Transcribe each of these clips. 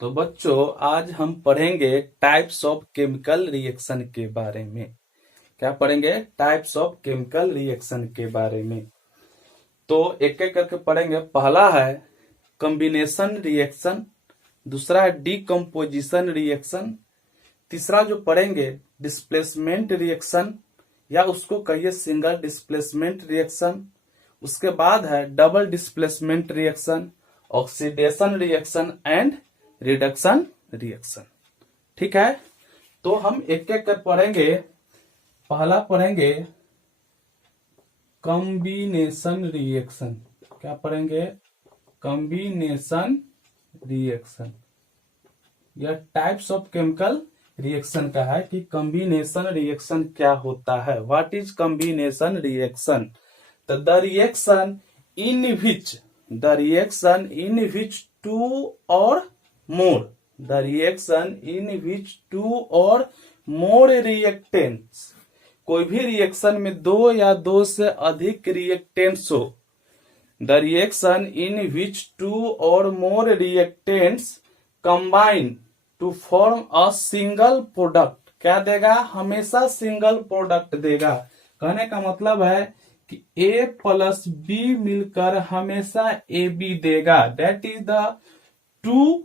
तो बच्चों आज हम पढ़ेंगे टाइप्स ऑफ केमिकल रिएक्शन के बारे में। क्या पढ़ेंगे? टाइप्स ऑफ केमिकल रिएक्शन के बारे में। तो एक एक करके पढ़ेंगे। पहला है कॉम्बिनेशन रिएक्शन, दूसरा है डीकम्पोजिशन रिएक्शन, तीसरा जो पढ़ेंगे डिस्प्लेसमेंट रिएक्शन या उसको कहिए सिंगल डिस्प्लेसमेंट रिएक्शन। उसके बाद है double displacement reaction, oxidation reaction and reduction reaction. ठीक है, तो हम एक एक कर पढ़ेंगे। पहला पढ़ेंगे कॉम्बिनेशन रिएक्शन। क्या पढ़ेंगे? Combination reaction. यह टाइप्स ऑफ केमिकल रिएक्शन का है कि कॉम्बिनेशन रिएक्शन क्या होता है। What is combination reaction? The reaction in which two और मोर रिएक्टेंट्स, कोई भी रिएक्शन में दो या दो से अधिक रिएक्टेंट्स हो। The reaction in which two और more reactants combine to form a single product. क्या देगा? हमेशा सिंगल प्रोडक्ट देगा। कहने का मतलब है कि A प्लस B मिलकर हमेशा AB देगा। That is the two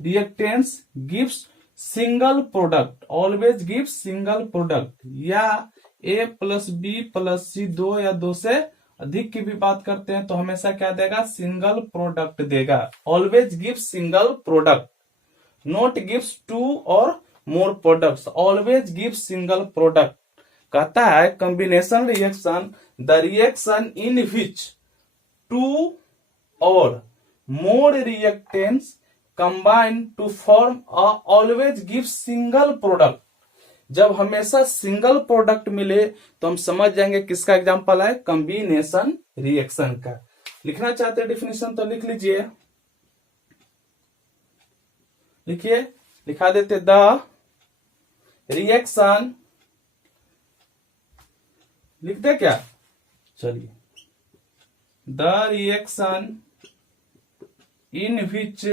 reactants gives single product, always gives single product. या A plus B plus C दो या दो से अधिक की भी बात करते हैं तो हमेशा क्या देगा? सिंगल प्रोडक्ट देगा। Always gives single product, not gives two और more products, always gives single product. कहता है combination reaction the reaction in which two और more reactants combine to form a always give single product. जब हमेशा single product मिले तो हम समझ जाएंगे किसका एग्जांपल है? कॉम्बिनेशन रिएक्शन का। लिखना चाहते हैं डिफिनेशन तो लिख लीजिए। लिखिए, लिखा देते द रिएक्शन, लिख दे क्या? चलिए, the reaction in which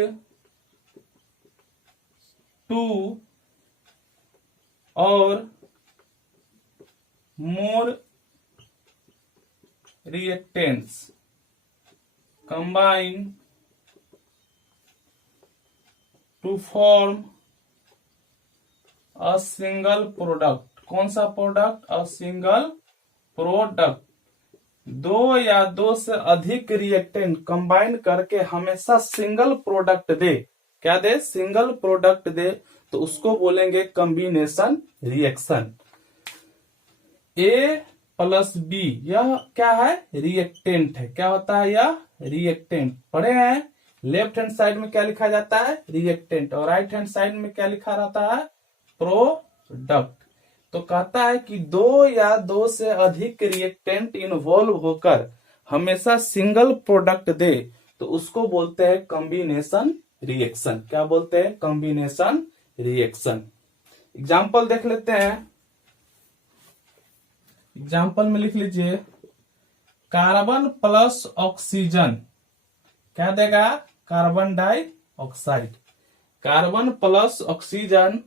two और more reactants combine to form a single product. कौन सा प्रोडक्ट? अ सिंगल प्रोडक्ट। दो या दो से अधिक रिएक्टेंट कंबाइन करके हमेशा सिंगल प्रोडक्ट दे। क्या दे? सिंगल प्रोडक्ट दे, तो उसको बोलेंगे combination reaction. A plus B यह क्या है? रिएक्टेंट है। क्या होता है यह? रिएक्टेंट। पढ़े हैं लेफ्ट हैंड साइड में क्या लिखा जाता है? रिएक्टेंट। और राइट हैंड साइड में क्या लिखा रहता है? प्रोडक्ट। तो कहता है कि दो या दो से अधिक रिएक्टेंट इन्वॉल्व होकर हमेशा सिंगल प्रोडक्ट दे तो उसको बोलते हैं कॉम्बिनेशन रिएक्शन। क्या बोलते हैं? Combination reaction. एग्जाम्पल देख लेते हैं। एग्जाम्पल में लिख लीजिए, कार्बन प्लस ऑक्सीजन क्या देगा? Carbon dioxide. Carbon plus oxygen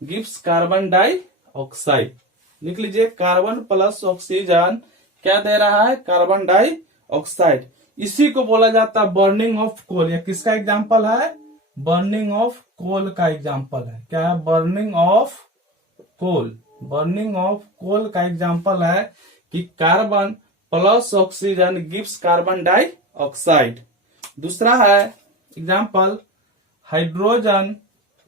gives carbon dioxide. लिख लीजिए, कार्बन प्लस ऑक्सीजन क्या दे रहा है? Carbon dioxide. इसी को बोला जाता है बर्निंग ऑफ कोल। यह किसका एग्जाम्पल है? बर्निंग ऑफ कोल का एग्जाम्पल है। क्या है? Burning of coal. Burning of coal का एग्जाम्पल है कि carbon plus oxygen gives carbon dioxide. दूसरा है example, hydrogen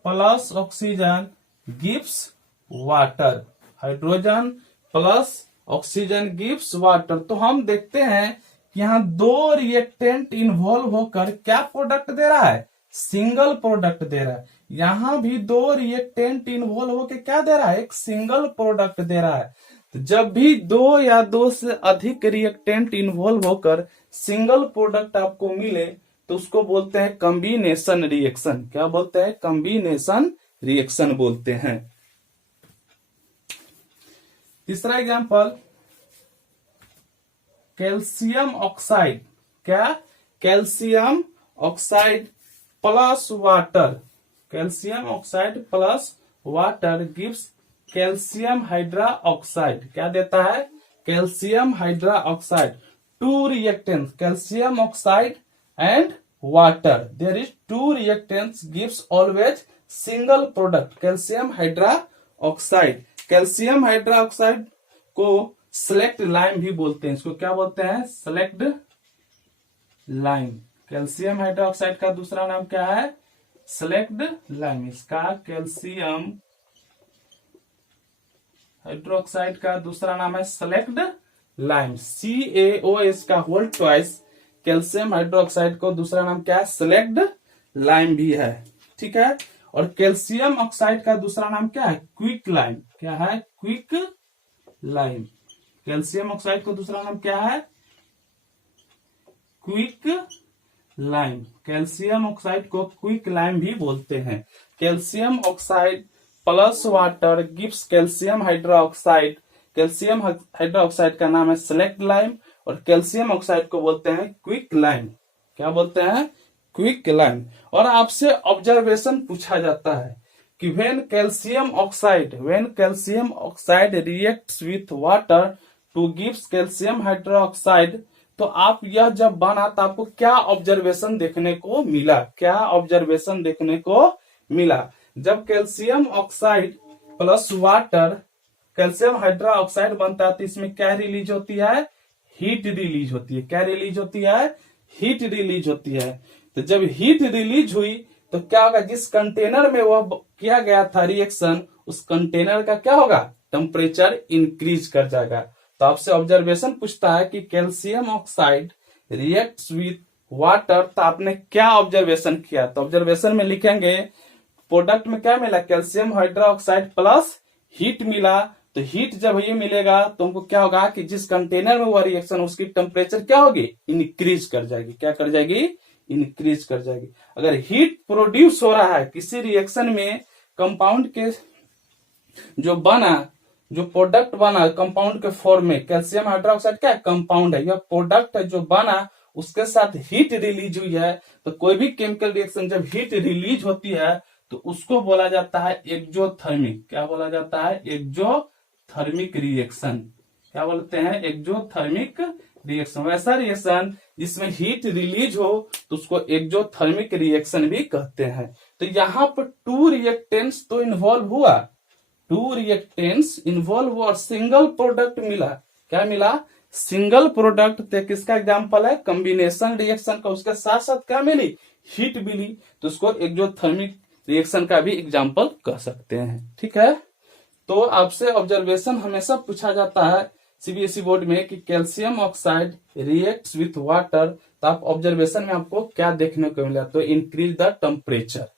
plus oxygen gives water. Hydrogen plus oxygen gives water. तो हम देखते हैं कि यहाँ दो रिएक्टेंट इन्वॉल्व होकर क्या प्रोडक्ट दे रहा है? सिंगल प्रोडक्ट दे रहा है। यहां भी दो रिएक्टेंट इन्वॉल्व होकर क्या दे रहा है? एक सिंगल प्रोडक्ट दे रहा है। तो जब भी दो या दो से अधिक रिएक्टेंट इन्वॉल्व होकर सिंगल प्रोडक्ट आपको मिले तो उसको बोलते हैं कॉम्बिनेशन रिएक्शन। क्या बोलते हैं? कॉम्बिनेशन रिएक्शन बोलते हैं। तीसरा एग्जांपल, कैल्शियम ऑक्साइड। क्या? Calcium oxide plus water calcium oxide plus water gives calcium hydroxide. क्या देता है? Calcium hydroxide. Two reactants calcium oxide and water, there is two reactants gives always single product calcium hydroxide. Calcium hydroxide को slaked lime भी बोलते हैं। इसको क्या बोलते हैं? Select lime. कैल्शियम हाइड्रोक्साइड का दूसरा नाम क्या है? Select lime. इसका कैल्शियम हाइड्रोक्साइड का दूसरा नाम है सेलेक्ट लाइम। CaOH का होल ट्वाइस कैल्शियम हाइड्रोक्साइड को दूसरा नाम क्या है? सेलेक्ट लाइम भी है। ठीक है। और कैल्शियम ऑक्साइड का दूसरा नाम क्या है? Quick lime. क्या है? Quick lime. कैल्शियम ऑक्साइड को दूसरा नाम क्या है? Quick lime. कैल्शियम ऑक्साइड को क्विक लाइम भी बोलते हैं। Calcium oxide plus water gives calcium hydroxide. Calcium hydroxide का नाम है सेलेक्ट लाइम और कैल्शियम ऑक्साइड को बोलते हैं क्विक लाइम। क्या बोलते हैं? Quick lime. और आपसे ऑब्जर्वेशन पूछा जाता है कि when calcium oxide reacts with water two gives calcium hydroxide, तो आप यह जब बना तो आपको क्या ऑब्जर्वेशन देखने को मिला? क्या ऑब्जर्वेशन देखने को मिला? जब calcium oxide plus water calcium hydra oxide बनता है तो इसमें क्या रिलीज होती है? हीट रिलीज होती है। क्या रिलीज होती है? हीट रिलीज होती है। तो जब हीट रिलीज हुई तो क्या होगा? जिस कंटेनर में वह किया गया था रिएक्शन, उस कंटेनर का क्या होगा? टेम्परेचर इंक्रीज कर जाएगा। तो आपसे ऑब्जर्वेशन पूछता है कि calcium oxide reacts with water, तो आपने क्या ऑब्जर्वेशन किया? तो ऑब्जर्वेशन में लिखेंगे प्रोडक्ट में क्या मिला? कैल्शियम हाइड्रोक्साइड प्लस हीट मिला। तो हीट जब ये मिलेगा तो हमको क्या होगा कि जिस कंटेनर में हुआ रिएक्शन उसकी टेम्परेचर क्या होगी? इंक्रीज कर जाएगी। क्या कर जाएगी? इंक्रीज कर जाएगी। अगर हीट प्रोड्यूस हो रहा है किसी रिएक्शन में, कंपाउंड के जो बना, जो प्रोडक्ट बना कंपाउंड के फॉर्म में, कैल्शियम हाइड्रोक्साइड क्या कंपाउंड है, यह प्रोडक्ट जो बना उसके साथ हीट रिलीज हुई है, तो कोई भी केमिकल रिएक्शन जब हीट रिलीज होती है तो उसको बोला जाता है एक्जोथर्मिक। क्या बोला जाता है? Exothermic reaction. क्या बोलते हैं? Exothermic reaction. वैसा रिएक्शन जिसमें हीट रिलीज हो तो उसको एक्जोथर्मिक रिएक्शन भी कहते हैं। तो यहाँ पर टू रिएक्टेंट्स तो इन्वॉल्व हुआ, टू रिएक्टेंट्स इन्वॉल्व हुआ और सिंगल प्रोडक्ट मिला। क्या मिला? Single product. तो किसका एग्जांपल है? कॉम्बिनेशन रिएक्शन का। उसके साथ साथ क्या मिली? हीट मिली, तो उसको एक्जोथर्मिक रिएक्शन का भी एग्जांपल कह सकते हैं। ठीक है। तो आपसे ऑब्जर्वेशन हमेशा पूछा जाता है सीबीएसई बोर्ड में कि calcium oxide reacts with water, तो आप ऑब्जर्वेशन में आपको क्या देखने को मिला? तो इंक्रीज द टेम्परेचर।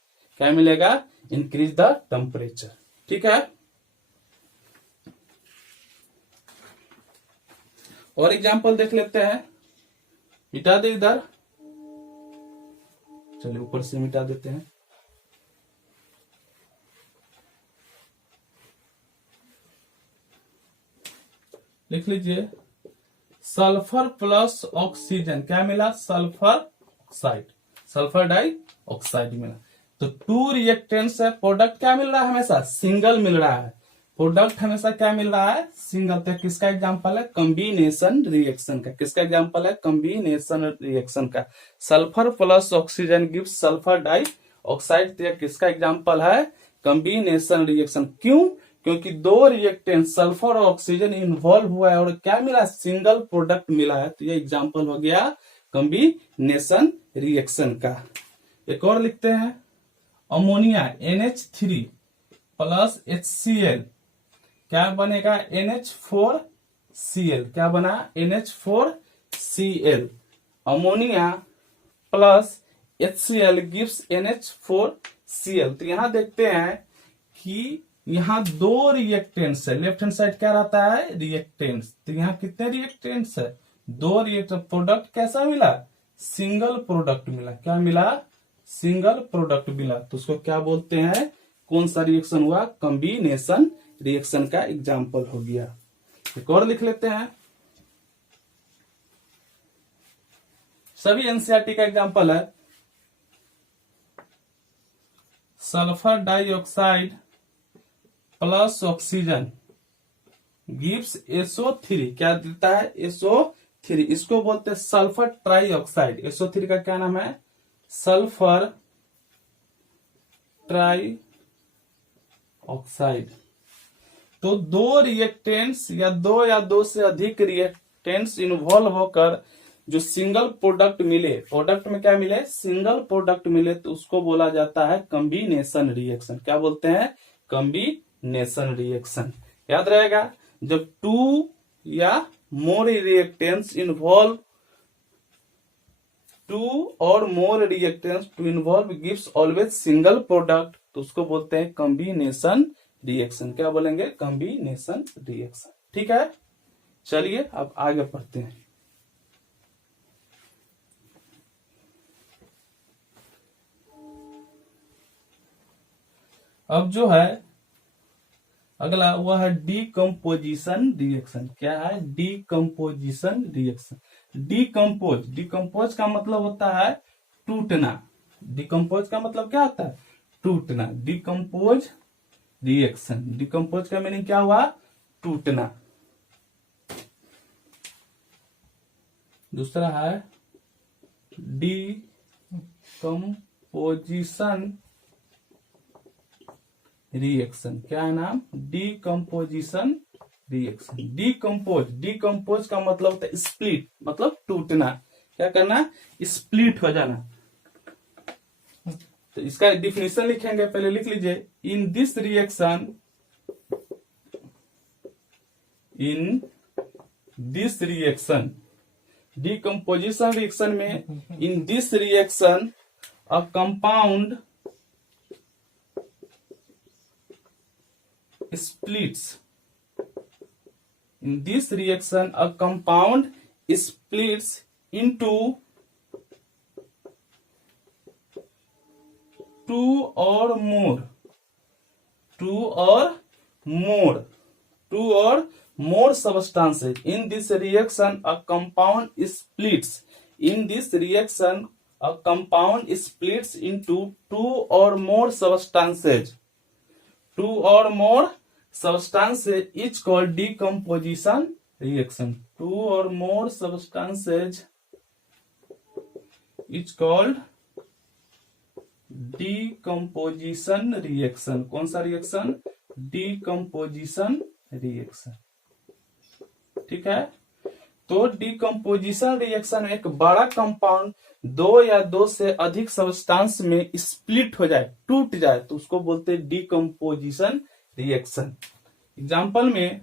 क्या मिलेगा? Increase the temperature. ठीक है। और एग्जांपल देख लेते हैं। मिटा दे इधर, चलिए ऊपर से मिटा देते हैं। लिख लीजिए सल्फर प्लस ऑक्सीजन। क्या मिला? Sulphur oxide, sulphur dioxide मिला। तो टू रिएक्टेंट्स है, प्रोडक्ट क्या मिल रहा है? हमेशा सिंगल मिल रहा है। प्रोडक्ट हमेशा क्या मिल रहा है? सिंगल। तो किसका एग्जांपल है? कॉम्बिनेशन रिएक्शन का। किसका एग्जांपल है? कॉम्बिनेशन रिएक्शन का। Sulphur plus oxygen gives sulphur dioxide. तो किसका एग्जांपल है? Combination reaction. क्यों? क्योंकि दो रिएक्टेंट सल्फर और ऑक्सीजन इन्वॉल्व हुआ है और क्या मिला? सिंगल प्रोडक्ट मिला है। तो ये एग्जांपल हो गया कॉम्बिनेशन रिएक्शन का। एक और लिखते हैं, अमोनिया NH3 प्लस HCl क्या बनेगा? NH4Cl। क्या बना? NH4Cl। Ammonia plus HCl gives NH4Cl। तो यहां देखते हैं कि यहाँ दो रिएक्टेंट्स है। लेफ्ट हैंड साइड क्या रहता है? रिएक्टेंट्स। तो यहाँ कितने रिएक्टेंट्स है? दो रिएक्टेंट। प्रोडक्ट कैसा मिला? सिंगल प्रोडक्ट मिला। क्या मिला? सिंगल प्रोडक्ट मिला। तो उसको क्या बोलते हैं? कौन सा रिएक्शन हुआ? कॉम्बिनेशन रिएक्शन का एग्जाम्पल हो गया। एक और लिख लेते हैं, सभी एनसीईआरटी का एग्जाम्पल है। Sulphur dioxide plus oxygen gives SO3। क्या देता है? SO3। इसको बोलते हैं सल्फर ट्राइऑक्साइड। SO3 का क्या नाम है? Sulphur try oxide. तो दो रिएक्टेंट्स या दो से अधिक रिएक्टेंट्स इन्वॉल्व होकर जो सिंगल प्रोडक्ट मिले, प्रोडक्ट में क्या मिले? सिंगल प्रोडक्ट मिले, तो उसको बोला जाता है कॉम्बिनेशन रिएक्शन। क्या बोलते हैं? Combination reaction. याद रहेगा, जब टू या मोर रिएक्टेंट्स इन्वॉल्व, टू और more reactants to involve gives always single product, तो उसको बोलते हैं कॉम्बिनेशन रिएक्शन। क्या बोलेंगे? Combination reaction. ठीक है, चलिए अब आगे पढ़ते हैं। अब जो है अगला वह है डीकम्पोजिशन रिएक्शन। क्या है? Decomposition reaction. डिकम्पोज का मतलब होता है टूटना। डिकम्पोज का मतलब क्या होता है? टूटना। Decompose reaction. डिकम्पोज का मीनिंग क्या हुआ? टूटना। दूसरा है डीकम्पोजिशन रिएक्शन। क्या है नाम? Decomposition reaction. डिकम्पोज का मतलब होता है स्प्लिट, मतलब टूटना। क्या करना? स्प्लिट हो जाना। तो इसका डिफिनेशन लिखेंगे, पहले लिख लीजिए। In this reaction, decomposition reaction में, in this reaction a compound splits. In this reaction, a compound splits into two or more substances. In this reaction, a compound splits. In this reaction, a compound splits into two or more substances. Two or more substances is called decomposition reaction. Two or more substances is called decomposition reaction. कौन सा reaction? decomposition reaction. ठीक है, तो decomposition reaction में एक बड़ा compound दो या दो से अधिक सब्सटेंस में स्प्लिट हो जाए, टूट जाए, तो उसको बोलते हैं डिकम्पोजिशन रिएक्शन। एग्जांपल में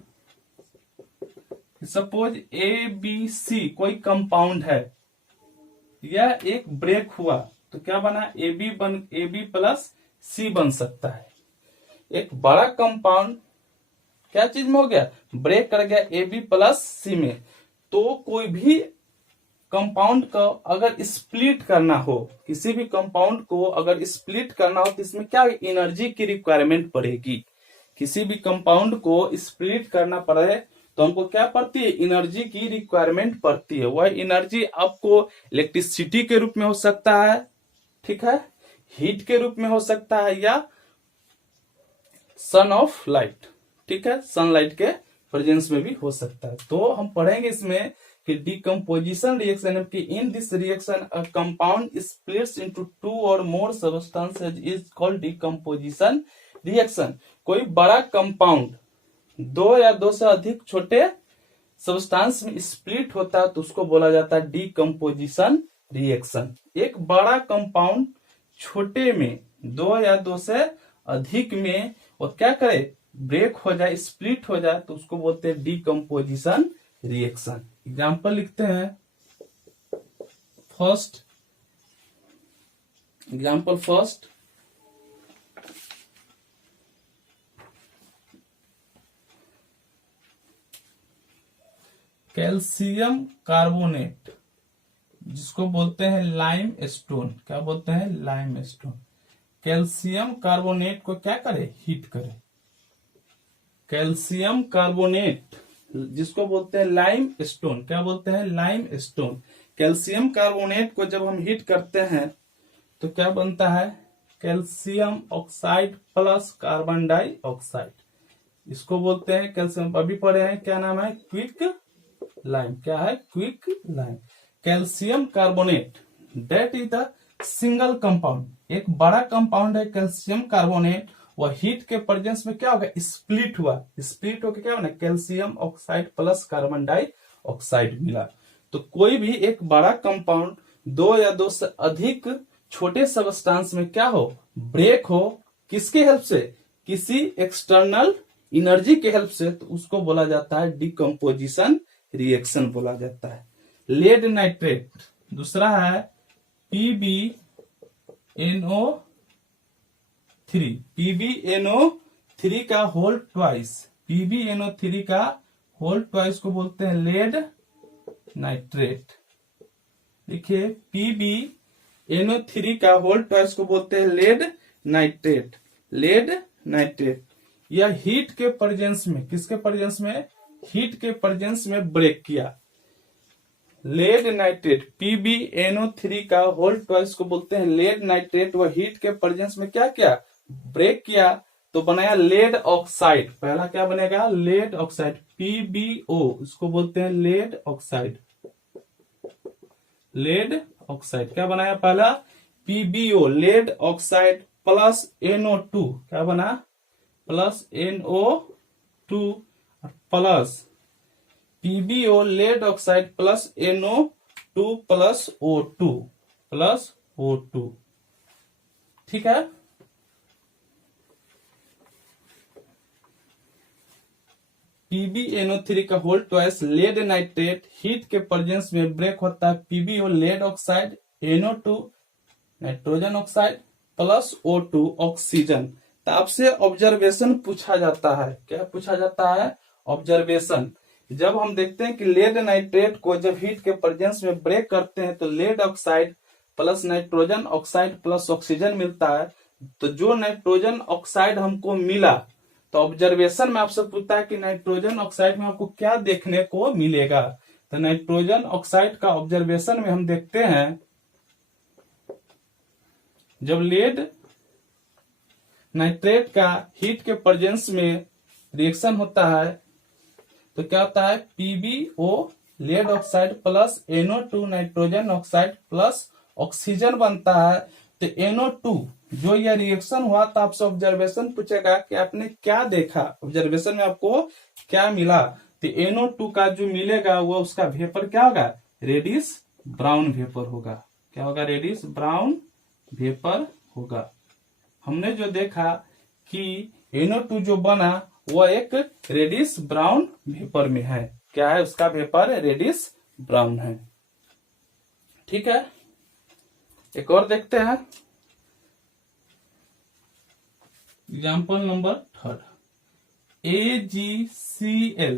सपोज ABC कोई कंपाउंड है, यह एक ब्रेक हुआ तो क्या बना? AB प्लस C बन सकता है। एक बड़ा कंपाउंड क्या चीज में हो गया? ब्रेक कर गया AB प्लस C में। तो कोई भी कंपाउंड को अगर स्प्लिट करना हो, किसी भी कंपाउंड को अगर स्प्लिट करना हो, तो इसमें क्या एनर्जी की रिक्वायरमेंट पड़ेगी? किसी भी कंपाउंड को स्प्लिट करना पड़े तो हमको क्या पड़ती है? एनर्जी की रिक्वायरमेंट पड़ती है। वह एनर्जी आपको इलेक्ट्रिसिटी के रूप में हो सकता है, ठीक है, हीट के रूप में हो सकता है, या सन ऑफ लाइट, ठीक है, सनलाइट के प्रेजेंस में भी हो सकता है। तो हम पढ़ेंगे इसमें कि डिकम्पोजिशन रिएक्शन की in this reaction a compound splits into two और more substances is called decomposition reaction. कोई बड़ा कंपाउंड दो या दो से अधिक छोटे सब्सटेंस में स्प्लिट होता है तो उसको बोला जाता है डिकम्पोजिशन रिएक्शन। एक बड़ा कंपाउंड छोटे में दो या दो से अधिक में और क्या करे? ब्रेक हो जाए, स्प्लिट हो जाए, तो उसको बोलते हैं डिकम्पोजिशन रिएक्शन। एग्जाम्पल लिखते हैं। एग्जाम्पल फर्स्ट, कैल्शियम कार्बोनेट, जिसको बोलते हैं लाइम स्टोन। क्या बोलते हैं? Lime stone. कैल्शियम कार्बोनेट को क्या करे? हीट करे। कैल्शियम कार्बोनेट जिसको बोलते हैं लाइम स्टोन। क्या बोलते हैं? Lime stone. कैल्शियम कार्बोनेट को जब हम हीट करते हैं तो क्या बनता है? Calcium oxide plus carbon dioxide, इसको बोलते हैं कैल्शियम, अभी पढ़े हैं, क्या नाम है, क्विक लाइम। क्या है, quick lime. Calcium carbonate that is the single compound, एक बड़ा कंपाउंड है कैल्शियम कार्बोनेट, वह हीट के प्रेजेंस में क्या होगा, स्प्लिट हुआ, स्प्लिट होकर क्या होना, calcium oxide plus carbon dioxide मिला। तो कोई भी एक बड़ा कंपाउंड दो या दो से अधिक छोटे सबस्टांस में क्या हो, ब्रेक हो, किसके हेल्प से, किसी एक्सटर्नल एनर्जी के हेल्प से, तो उसको बोला जाता है डिकम्पोजिशन रिएक्शन बोला जाता है। लेड नाइट्रेट, दूसरा है PbNO3, PbNO3 का होल ट्वाइस, PbNO3 का होल ट्वाइस को बोलते हैं लेड नाइट्रेट। देखिए PbNO3 का होल ट्वाइस को बोलते हैं लेड नाइट्रेट, लेड नाइट्रेट। यह हीट के प्रेजेंस में, किसके प्रेजेंस में, हीट के प्रेजेंस में ब्रेक किया। लेड नाइट्रेट PbNO3 का होल ट्वाइस को बोलते हैं लेड नाइट्रेट। वह हीट के प्रेजेंस में क्या किया, ब्रेक किया, तो बनाया लेड ऑक्साइड। पहला क्या बनेगा, लेड ऑक्साइड, PbO, इसको बोलते हैं लेड ऑक्साइड, लेड ऑक्साइड। क्या बनाया पहला, PbO lead oxide plus NO2, क्या बना, plus NO2 plus PbO lead oxide plus NO2 plus O2 plus O2, ठीक है। PbNO3 का whole twice lead nitrate, heat के प्रेजेंस में ब्रेक होता है, PbO lead oxide, NO2 nitrogen oxide plus O2 oxygen. तो आपसे ऑब्जर्वेशन पूछा जाता है, क्या पूछा जाता है, ऑब्जर्वेशन। जब हम देखते हैं कि लेड नाइट्रेट को जब हीट के प्रेजेंस में ब्रेक करते हैं तो lead oxide plus nitrogen oxide plus oxygen मिलता है। तो जो नाइट्रोजन ऑक्साइड हमको मिला, तो ऑब्जर्वेशन में आपसे पूछता है कि नाइट्रोजन ऑक्साइड में आपको क्या देखने को मिलेगा। तो नाइट्रोजन ऑक्साइड का ऑब्जर्वेशन में हम देखते हैं, जब लेड नाइट्रेट का हीट के प्रेजेंस में रिएक्शन होता है तो क्या होता है, PbO lead oxide plus NO2 nitrogen oxide plus oxygen बनता है। तो NO2 जो यह रिएक्शन हुआ, तो आपसे ऑब्जर्वेशन पूछेगा कि आपने क्या देखा, ऑब्जर्वेशन में आपको क्या मिला। तो NO2 का जो मिलेगा वो उसका वेपर क्या होगा, रेडिश ब्राउन वेपर होगा। क्या होगा, रेडिश ब्राउन वेपर होगा। हमने जो देखा कि NO2 जो बना वह एक रेडिश ब्राउन वेपर में है। क्या है उसका वेपर, रेडिश ब्राउन है, ठीक है। एक और देखते हैं, एग्जाम्पल नंबर 3, AgCl,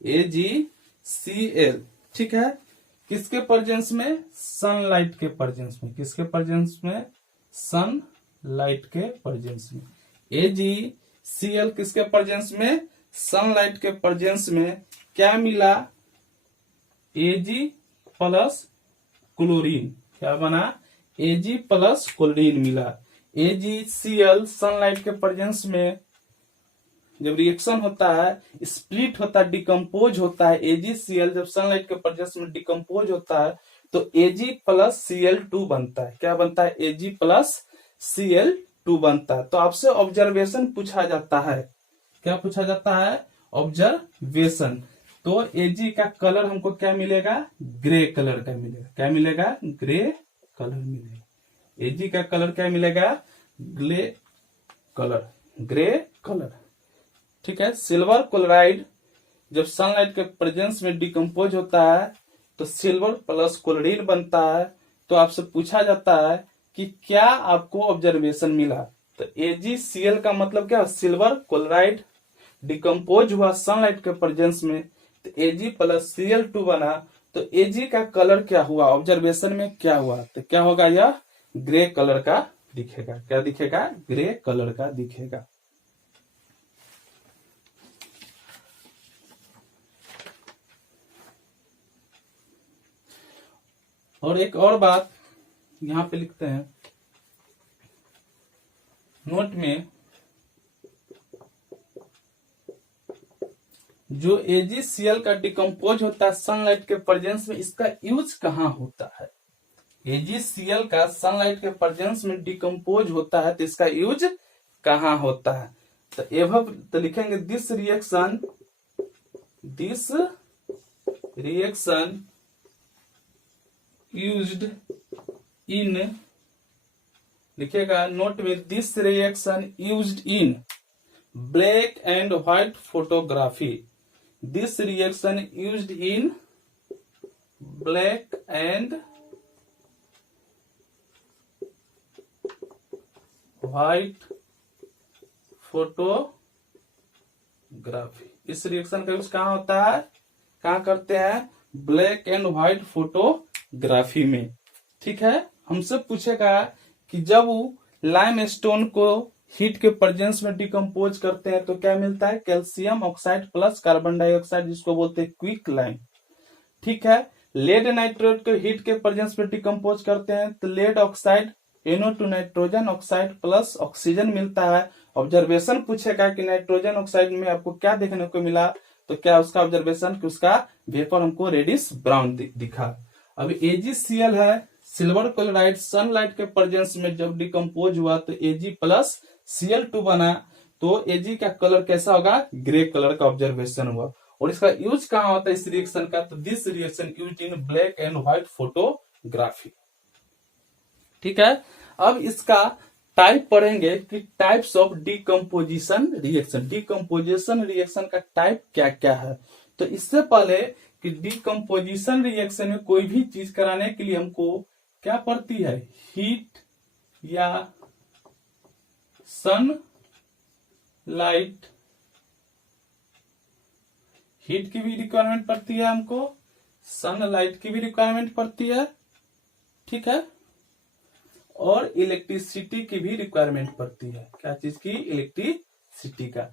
AgCl, ठीक है। किसके प्रेजेंस में, सनलाइट के प्रेजेंस में, किसके प्रेजेंस में, सनलाइट के प्रेजेंस में। AgCl किसके प्रेजेंस में, सनलाइट के प्रेजेंस में क्या मिला, Ag प्लस क्लोरीन, क्या बना, Ag प्लस क्लोरीन मिला। AgCl सनलाइट के प्रेजेंस में जब रिएक्शन होता है, स्प्लिट होता है, डिकम्पोज होता है, AgCl जब सनलाइट के प्रेजेंस में डिकम्पोज होता है तो Ag प्लस Cl2 बनता है। क्या बनता है, Ag प्लस Cl2 बनता है। तो आपसे ऑब्जर्वेशन पूछा जाता है, क्या पूछा जाता है, ऑब्जर्वेशन। तो Ag का कलर हमको क्या मिलेगा, ग्रे कलर का मिलेगा। क्या मिलेगा, ग्रे कलर मिलेगा। Ag का कलर क्या मिलेगा, ग्रे कलर, ग्रे कलर, ठीक है। सिल्वर क्लोराइड जब सनलाइट के प्रेजेंस में डिकम्पोज होता है तो सिल्वर प्लस क्लोरीन बनता है। तो आपसे पूछा जाता है कि क्या आपको ऑब्जर्वेशन मिला। तो AgCl का मतलब क्या, सिल्वर क्लोराइड डिकम्पोज हुआ सनलाइट के प्रेजेंस में, तो Ag प्लस Cl2 बना। तो Ag का कलर क्या हुआ, ऑब्जर्वेशन में क्या हुआ, तो क्या होगा, यह ग्रे कलर का दिखेगा। क्या दिखेगा, ग्रे कलर का दिखेगा। और एक और बात यहां पे लिखते हैं, नोट में जो AgCl का डिकम्पोज होता है सनलाइट के प्रेजेंस में, इसका यूज कहाँ होता है? AgCl का सनलाइट के प्रेजेंस में डिकम्पोज होता है तो इसका यूज कहाँ होता है? तो एवं तो लिखेंगे दिस रिएक्शन यूज्ड इन, लिखेगा नोट में this reaction used in black and white photography. This reaction used in black and white photography. इस रिएक्शन का यूज कहाँ होता है, कहाँ करते हैं? ब्लैक एंड व्हाइट फोटोग्राफी में। ठीक है, हमसे पूछेगा कि जब लाइम स्टोन को हीट के प्रेजेंस में डिकम्पोज करते हैं तो क्या मिलता है? Calcium oxide plus carbon dioxide, जिसको बोलते हैं क्विक लाइम। ठीक है, लेड नाइट्रेट को हीट के प्रेजेंस में डिकम्पोज करते हैं तो lead oxide NO2 nitrogen oxide plus oxygen मिलता है। ऑब्जर्वेशन पूछेगा कि नाइट्रोजन ऑक्साइड में आपको क्या देखने को मिला, तो क्या उसका ऑब्जर्वेशन कि उसका वेपर हमको रेडिश ब्राउन दिखा। अब AgCl है सिल्वर क्लोराइड, सनलाइट के प्रेजेंस में जब डिकम्पोज हुआ तो Ag प्लस Cl2 बना, तो Ag का कलर कैसा होगा? ग्रे कलर का ऑब्जर्वेशन हुआ। और इसका यूज कहाँ होता है इस रिएक्शन का? तो this reaction use in black and white photography. ठीक है, अब इसका टाइप पढ़ेंगे कि types of decomposition reaction. Decomposition reaction का टाइप क्या क्या है? तो इससे पहले कि डिकम्पोजिशन रिएक्शन में कोई भी चीज कराने के लिए हमको क्या पड़ती है? हीट या सन लाइट, हीट की भी रिक्वायरमेंट पड़ती है हमको, सनलाइट की भी रिक्वायरमेंट पड़ती है। ठीक है, और इलेक्ट्रिसिटी की भी रिक्वायरमेंट पड़ती है। क्या चीज की? इलेक्ट्रिसिटी का।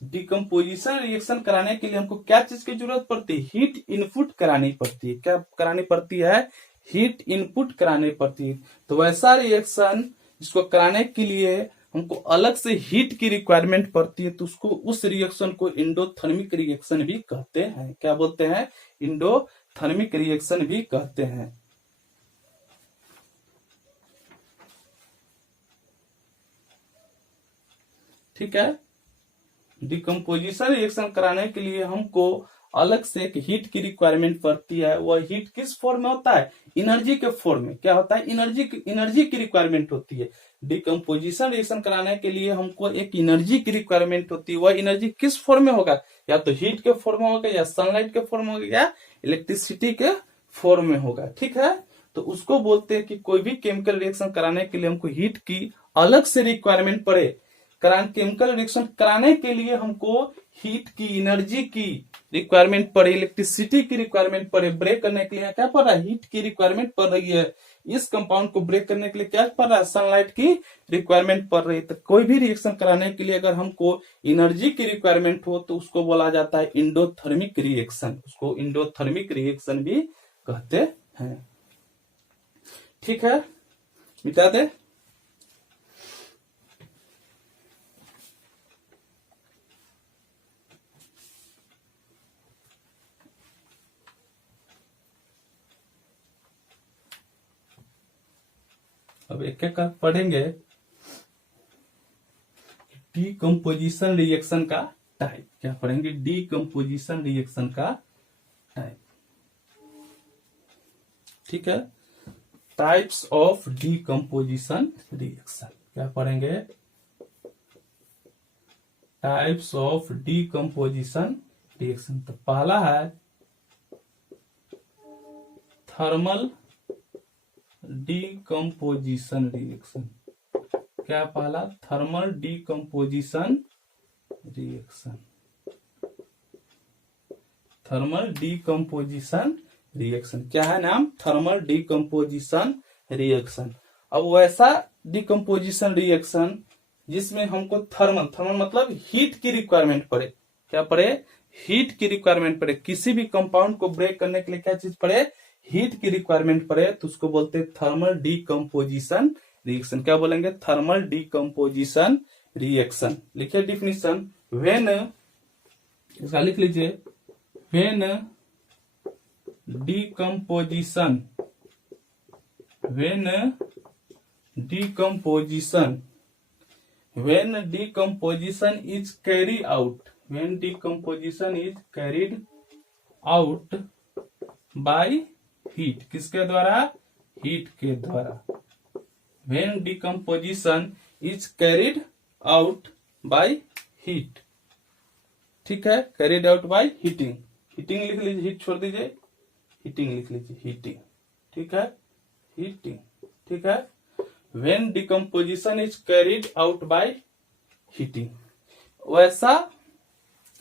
डिकम्पोजिशन रिएक्शन कराने के लिए हमको क्या चीज की जरूरत पड़ती है? हीट इनपुट करानी पड़ती है। क्या करानी पड़ती है? हीट इनपुट करानी पड़ती है। तो वैसा रिएक्शन जिसको कराने के लिए हमको अलग से हीट की रिक्वायरमेंट पड़ती है तो उसको उस रिएक्शन को इंडोथर्मिक रिएक्शन भी कहते हैं। क्या बोलते हैं? इंडोथर्मिक रिएक्शन भी कहते हैं। ठीक है, डिकम्पोजिशन रिएक्शन कराने के लिए हमको अलग से एक हीट की रिक्वायरमेंट पड़ती है। वह हीट किस फॉर्म में होता है? एनर्जी के फॉर्म में। क्या होता है? एनर्जी की रिक्वायरमेंट होती है। डिकम्पोजिशन रिएक्शन कराने के लिए हमको एक एनर्जी की रिक्वायरमेंट होती है। वह एनर्जी किस फॉर्म में होगा? या तो हीट के फॉर्म में होगा, या सनलाइट के फॉर्म में होगा, या इलेक्ट्रिसिटी के फॉर्म में होगा। ठीक है, तो उसको बोलते हैं कि कोई भी केमिकल रिएक्शन कराने के लिए हमको हीट की अलग से रिक्वायरमेंट पड़े। केमिकल रिएक्शन कराने के लिए हमको हीट की, एनर्जी की रिक्वायरमेंट पड़े, इलेक्ट्रिसिटी की रिक्वायरमेंट पड़े। ब्रेक करने के लिए क्या पड़ रहा है? हीट की रिक्वायरमेंट पड़ रही है। इस कंपाउंड को ब्रेक करने के लिए क्या पड़ रहा है? सनलाइट की रिक्वायरमेंट पड़ रही है। तो कोई भी रिएक्शन कराने के लिए अगर हमको एनर्जी की रिक्वायरमेंट हो तो उसको बोला जाता है इंडोथर्मिक रिएक्शन। उसको इंडोथर्मिक रिएक्शन भी कहते हैं। ठीक है, मिटा दे। अब एक एक पढ़ेंगे डीकम्पोजिशन रिएक्शन का टाइप। क्या पढ़ेंगे? डीकम्पोजिशन रिएक्शन का टाइप। ठीक है, टाइप्स ऑफ डीकम्पोजिशन रिएक्शन। क्या पढ़ेंगे? Types of decomposition reaction. तो पहला है थर्मल डीकम्पोजिशन रिएक्शन। क्या पहला? Thermal decomposition reaction. Thermal decomposition reaction क्या है नाम? Thermal decomposition reaction. अब वैसा डीकम्पोजिशन रिएक्शन जिसमें हमको थर्मल मतलब हीट की रिक्वायरमेंट पड़े। क्या पड़े? हीट की रिक्वायरमेंट पड़े। किसी भी कंपाउंड को ब्रेक करने के लिए क्या चीज पड़े? हीट की रिक्वायरमेंट पड़े, तो उसको बोलते हैं थर्मल डीकम्पोजिशन रिएक्शन। क्या बोलेंगे? Thermal decomposition reaction. लिखिए डिफिनीशन, व्हेन, इसका लिख लीजिए, when decomposition, when decomposition, when decomposition is carried out, when decomposition is carried out by heat, किसके द्वारा? हीट के द्वारा। when decomposition is carried out by heat, ठीक है, carried out by heating, heating लिख लीजिए, हीट छोड़ दीजिए, हीटिंग लिख लीजिए, हीटिंग, ठीक है, हीटिंग, ठीक है। when decomposition is carried out by heating, वैसा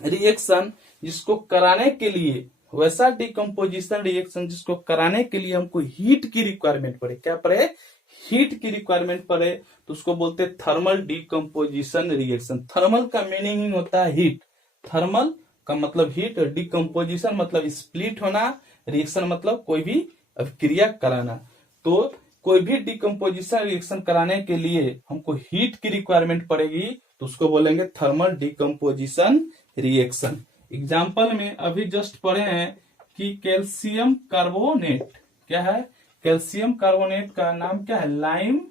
रिएक्शन जिसको कराने के लिए, वैसा डिकम्पोजिशन रिएक्शन जिसको कराने के लिए हमको हीट की रिक्वायरमेंट पड़े। क्या पड़े? हीट की रिक्वायरमेंट पड़े, तो उसको बोलते हैं थर्मल डिकम्पोजिशन रिएक्शन। थर्मल का मीनिंग ही होता है हीट, थर्मल का मतलब हीट, डिकम्पोजिशन मतलब स्प्लिट होना, रिएक्शन मतलब कोई भी अभिक्रिया कराना। तो कोई भी डिकम्पोजिशन रिएक्शन कराने के लिए हमको हीट की रिक्वायरमेंट पड़ेगी, तो उसको बोलेंगे थर्मल डिकम्पोजिशन रिएक्शन। एग्जाम्पल में अभी जस्ट पढ़े हैं कि कैल्शियम कार्बोनेट, क्या है? कैल्शियम कार्बोनेट का नाम क्या है? Lime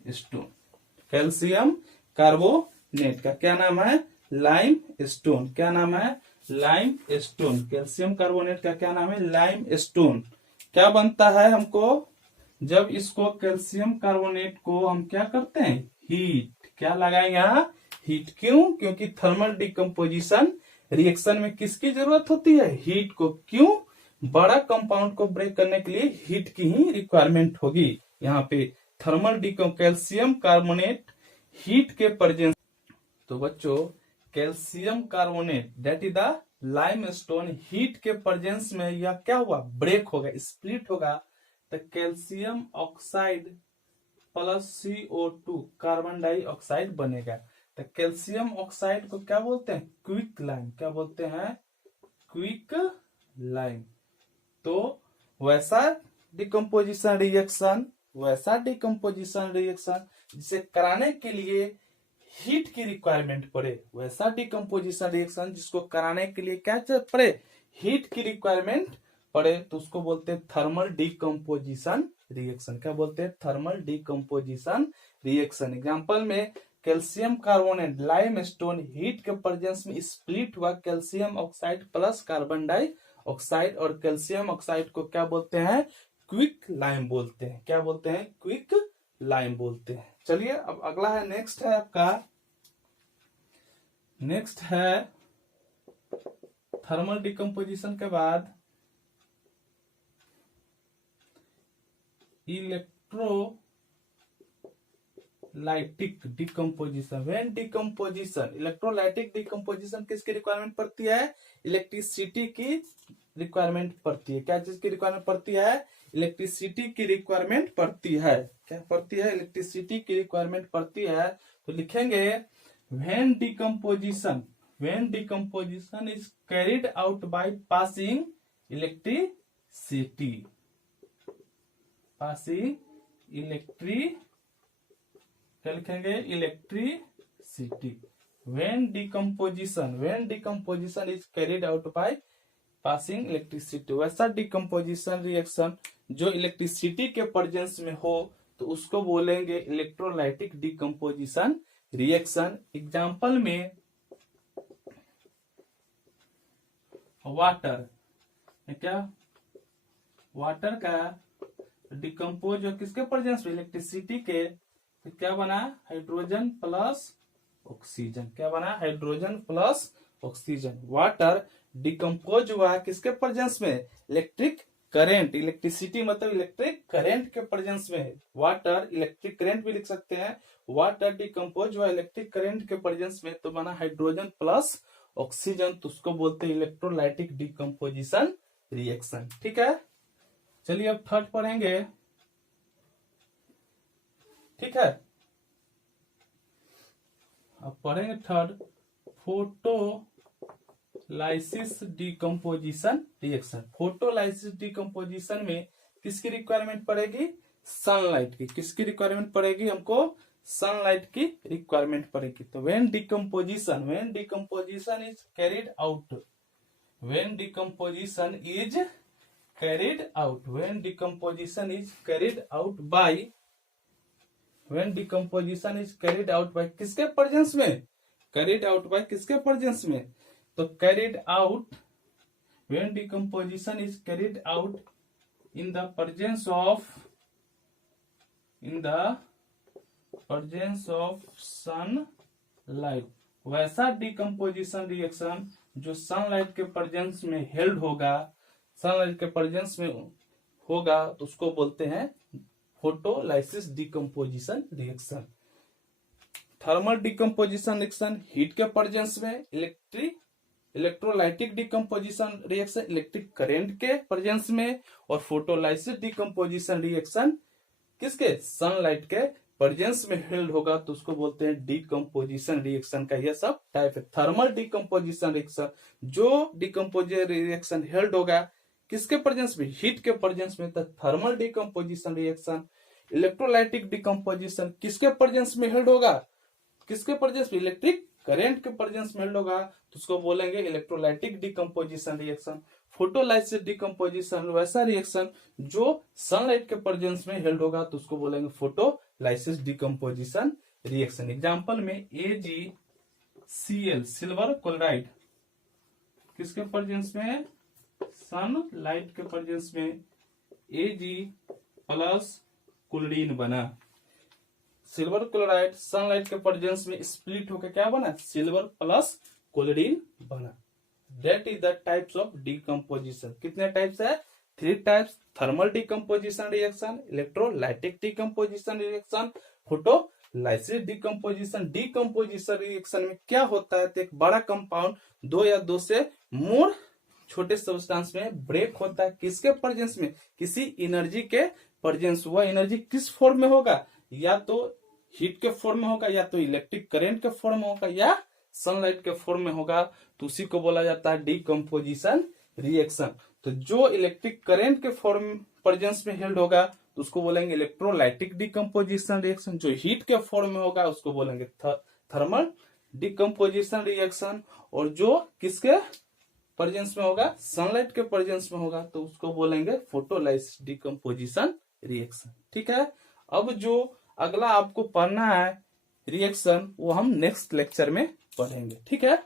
stone. कैल्शियम कार्बोनेट का क्या नाम है? Lime stone. क्या नाम है? Lime stone. कैल्शियम कार्बोनेट का क्या नाम है? Lime stone. क्या बनता है हमको? जब इसको कैल्शियम कार्बोनेट को हम क्या करते हैं? हीट। क्या लगाएंगे यहाँ? हीट। क्यों? क्योंकि थर्मल डिकम्पोजिशन रिएक्शन में किसकी जरूरत होती है? हीट को। क्यों? बड़ा कंपाउंड को ब्रेक करने के लिए हीट की ही रिक्वायरमेंट होगी। यहाँ पे थर्मल कैल्शियम कार्बोनेट हीट के प्रेजेंस, तो बच्चों calcium carbonate that is the limestone, heat के प्रेजेंस में यह क्या हुआ? ब्रेक होगा, स्प्लिट होगा, तो calcium oxide plus CO2 carbon dioxide बनेगा। तो कैल्शियम ऑक्साइड को क्या बोलते हैं? Quick lime. क्या बोलते हैं? Quick lime. तो वैसा डिकम्पोजिशन रिएक्शन, वैसा डिकम्पोजिशन रिएक्शन जिसे कराने के लिए हीट की रिक्वायरमेंट पड़े, वैसा डिकम्पोजिशन रिएक्शन जिसको कराने के लिए क्या पड़े? हीट की रिक्वायरमेंट पड़े, तो उसको बोलते हैं थर्मल डिकम्पोजिशन रिएक्शन। क्या बोलते हैं? Thermal decomposition reaction. एग्जांपल में कैल्शियम कार्बोनेट लाइमस्टोन हीट के प्रेजेंस में स्प्लिट हुआ calcium oxide plus carbon dioxide, और कैल्शियम ऑक्साइड को क्या बोलते हैं? क्विक लाइम बोलते हैं। क्या बोलते हैं? क्विक लाइम बोलते हैं। चलिए अब अगला है, नेक्स्ट है आपका, नेक्स्ट है थर्मल डिकम्पोजिशन के बाद electrolytic decomposition. When decomposition, electrolytic decomposition किसकी रिक्वायरमेंट पड़ती है? इलेक्ट्रिसिटी की रिक्वायरमेंट पड़ती है। क्या चीज की रिक्वायरमेंट पड़ती है? इलेक्ट्रिसिटी की रिक्वायरमेंट पड़ती है। क्या पड़ती है? इलेक्ट्रिसिटी की रिक्वायरमेंट पड़ती है। तो लिखेंगे when decomposition, when decomposition is carried out by passing electricity, passing क्या लिखेंगे? Electricity. When decomposition is carried out by passing electricity, वैसा डिकम्पोजिशन रिएक्शन जो इलेक्ट्रिसिटी के प्रेजेंस में हो, तो उसको बोलेंगे इलेक्ट्रोलाइटिक डिकम्पोजिशन रिएक्शन। एग्जाम्पल में वाटर, क्या? वाटर का डिकम्पोज हो किसके प्रेजेंस में? इलेक्ट्रिसिटी के, तो क्या बना? Hydrogen plus oxygen. क्या बना? Hydrogen plus oxygen. Water decompose हुआ किसके प्रेजेंस में? Electric current. इलेक्ट्रिसिटी मतलब इलेक्ट्रिक करंट के प्रेजेंस में। वाटर इलेक्ट्रिक करंट भी लिख सकते हैं। वाटर डिकम्पोज हुआ इलेक्ट्रिक करंट के प्रेजेंस में, तो बना हाइड्रोजन प्लस ऑक्सीजन, तो उसको बोलते हैं इलेक्ट्रोलाइटिक डिकम्पोजिशन रिएक्शन। ठीक है, चलिए अब थर्ड पढ़ेंगे। ठीक है, अब पढ़ेंगे third, photolysis decomposition reaction. Photolysis decomposition में किसकी रिक्वायरमेंट पड़ेगी? सनलाइट की। किसकी रिक्वायरमेंट पड़ेगी हमको? सनलाइट की रिक्वायरमेंट पड़ेगी। तो when decomposition is carried out, when decomposition is carried out, when decomposition is carried out by, when decomposition is carried out by किसके प्रेजेंस में? carried out by किसके प्रेजेंस में? तो carried out, when decomposition is carried out in the presence of sunlight, वैसा decomposition reaction जो sunlight के presence में held होगा, सनलाइट के प्रेजेंस में होगा, तो उसको बोलते हैं photolysis decomposition reaction. Thermal decomposition reaction heat के प्रेजेंस में, electrolytic decomposition reaction electric current के प्रेजेंस में, और फोटोलाइसिस डिकम्पोजिशन रिएक्शन किसके? सनलाइट के प्रेजेंस में हेल्ड होगा, तो उसको बोलते हैं डिकम्पोजिशन रिएक्शन का यह सब टाइप है। थर्मल डिकम्पोजिशन रिएक्शन, जो डिकम्पोजिशन रिएक्शन हेल्ड होगा किसके प्रेजेंस में? हीट के प्रेजेंस में, तो thermal decomposition reaction. Electrolytic decomposition किसके प्रेजेंस में हेल्ड होगा? किसके प्रेजेंस में? इलेक्ट्रिक करंट के प्रेजेंस में हेल्ड होगा, तो उसको बोलेंगे electrolytic decomposition reaction. Photolysis decomposition वैसा रिएक्शन जो सनलाइट के प्रेजेंस में हेल्ड होगा, तो उसको बोलेंगे फोटोलाइसिस डिकम्पोजिशन रिएक्शन। एग्जांपल में AgCl सिल्वर क्लोराइड किसके प्रेजेंस में? सनलाइट के प्रेजेंस में Ag प्लस क्लोरीन बना। सिल्वर क्लोराइड सनलाइट के प्रेजेंस में स्प्लिट होकर क्या बना? सिल्वर प्लस क्लोरीन बना। That is the types of decomposition. कितने टाइप्स है? 3 types. Thermal decomposition reaction, electrolytic decomposition reaction, photolysis decomposition. Decomposition reaction में क्या होता है? तो एक बड़ा कंपाउंड 2 या 2 से मोर छोटे सब्सटेंस में ब्रेक होता है। किसके प्रेजेंस में? किसी एनर्जी के प्रेजेंस। वह एनर्जी किस फॉर्म में होगा? या तो हीट के फॉर्म में होगा, या तो इलेक्ट्रिक करंट के फॉर्म में होगा, या सनलाइट के फॉर्म में होगा, तो उसी को बोला जाता है डिकम्पोजिशन रिएक्शन। तो जो इलेक्ट्रिक करंट के फॉर्म प्रेजेंस में हेल्ड होगा, तो उसको बोलेंगे इलेक्ट्रोलाइटिक डिकम्पोजिशन रिएक्शन। जो हीट के फॉर्म में होगा उसको बोलेंगे थर्मल डिकम्पोजिशन रिएक्शन। और जो किसके प्रेजेंस में होगा? सनलाइट के प्रेजेंस में होगा, तो उसको बोलेंगे फोटोलाइसिस डिकम्पोजिशन रिएक्शन। ठीक है। अब जो अगला आपको पढ़ना है रिएक्शन, वो हम नेक्स्ट लेक्चर में पढ़ेंगे। ठीक है।